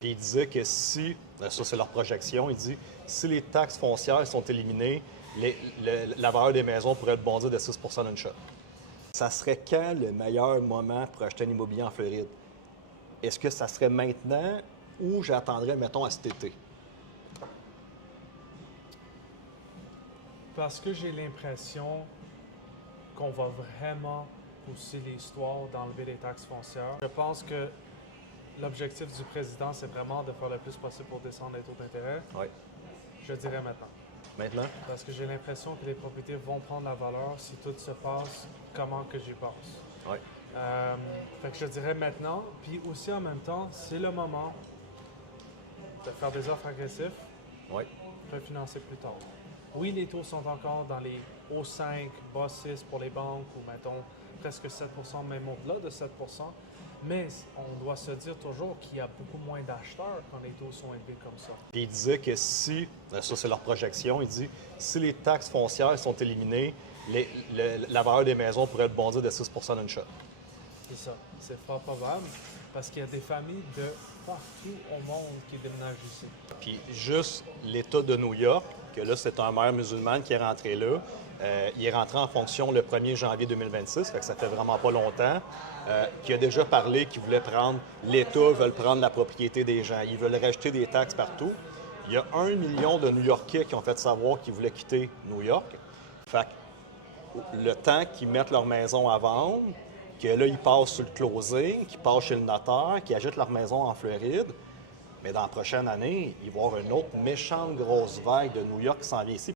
Puis il disait que si, ça c'est leur projection, il dit si les taxes foncières sont éliminées, la valeur des maisons pourrait bondir de 6 d'une shot. Ça serait quand le meilleur moment pour acheter un immobilier en Floride? Est-ce que ça serait maintenant ou j'attendrais, mettons, à cet été? Parce que j'ai l'impression qu'on va vraiment pousser l'histoire d'enlever les taxes foncières. Je pense que l'objectif du président, c'est vraiment de faire le plus possible pour descendre les taux d'intérêt. Oui. Je dirais maintenant. Maintenant? Parce que j'ai l'impression que les propriétés vont prendre la valeur si tout se passe comment que j'y pense. Oui. Fait que je dirais maintenant. Puis aussi en même temps, c'est le moment de faire des offres agressives, Oui. refinancer plus tard. Oui, les taux sont encore dans les hauts 5, bas 6 pour les banques, ou mettons presque 7 même au-delà de 7 mais on doit se dire toujours qu'il y a beaucoup moins d'acheteurs quand les taux sont élevés comme ça. Puis il disait que si, ça c'est leur projection, il dit si les taxes foncières sont éliminées, la valeur des maisons pourrait bondir de 6 d'une shot. C'est ça, c'est fort probable, parce qu'il y a des familles de partout au monde qui déménagent ici. Puis juste l'État de New York, que là, c'est un maire musulman qui est rentré là. Il est rentré en fonction le 1er janvier 2026, fait que ça fait vraiment pas longtemps. Qui a déjà parlé qu'il voulait prendre, l'État veut prendre la propriété des gens. Ils veulent rajouter des taxes partout. Il y a 1 million de New-Yorkais qui ont fait savoir qu'ils voulaient quitter New York. Fait que le temps qu'ils mettent leur maison à vendre, que là, ils passent sur le closing, qu'ils passent chez le notaire, qu'ils achètent leur maison en Floride, mais dans la prochaine année, il va y avoir une autre méchante grosse vague de New York qui s'en vient ici.